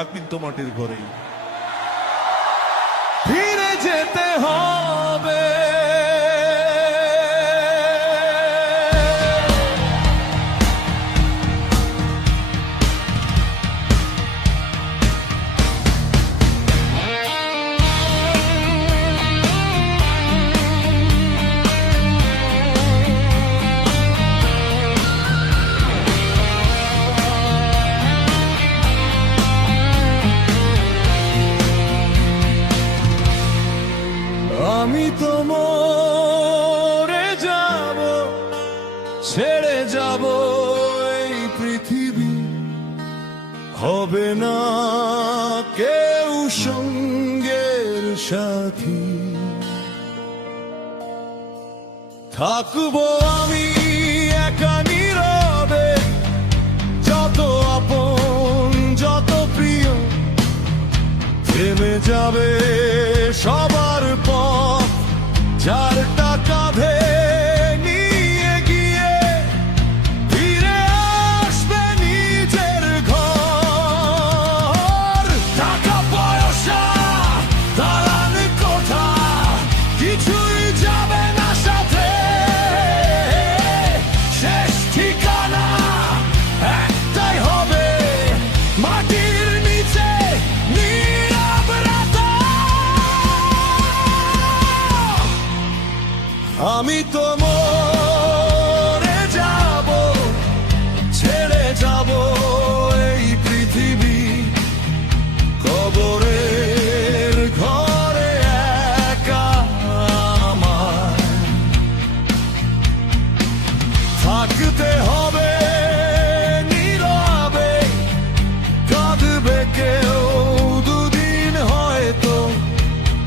একদিন তো মাটির ঘরেই ফিরে যেতে হবে। আমি তো মরে যাব, ছেড়ে যাব এই পৃথিবী, হবে না কেউ সঙ্গের সাথী। থাকবো আমি একা নীরবে, যত আপন যত প্রিয় থেমে যাবে সবার পথ, যারটা কাঁধে নিয়ে গিয়ে ফিরে আসবে নিজের ঘর। টাকা পয়সা দালান কোঠা কিছুই যাবে না সাথে, শেষ ঠিকানা একটাই হবে মাটির নিচে নীরব রাত। আমি তো মরে যাব, ছেড়ে যাব এই পৃথিবী, কবরের ঘরে একা আমায় থাকতে হবে নীরবে। কাঁদবে কেউ দুদিন হয়তো,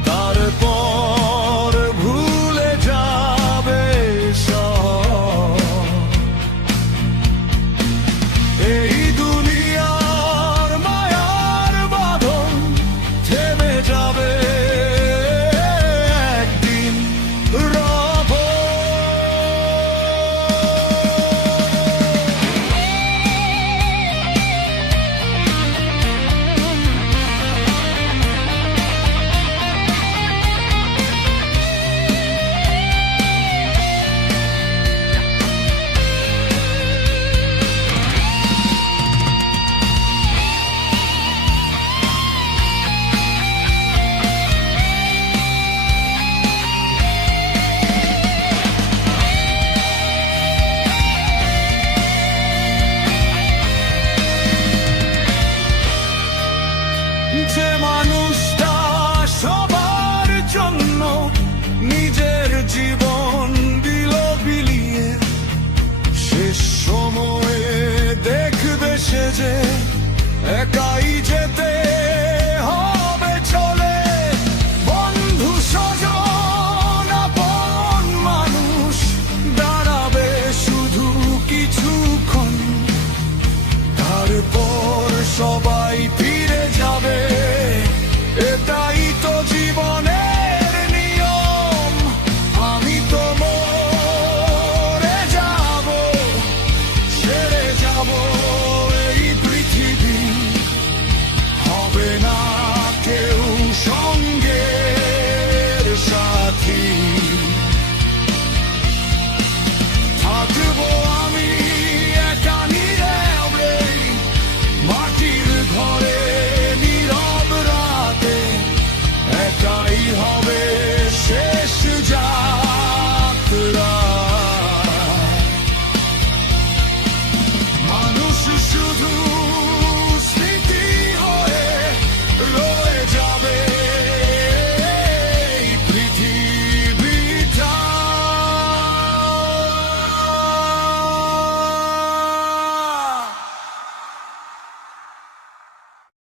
তারপর ভুলে যাবে সব। এই দুনিয়ার মায়ার বাঁধন থেমে যাবে একদিন রব। যে মানুষটা সবার জন্য নিজের জীবন দিল বিলিয়ে, শেষ সময়ে দেখবে সে যে একাই যেতে হবে চলে। বন্ধু স্বজন আপন মানুষ দাঁড়াবে শুধু কিছুক্ষণ, তারপর সবাই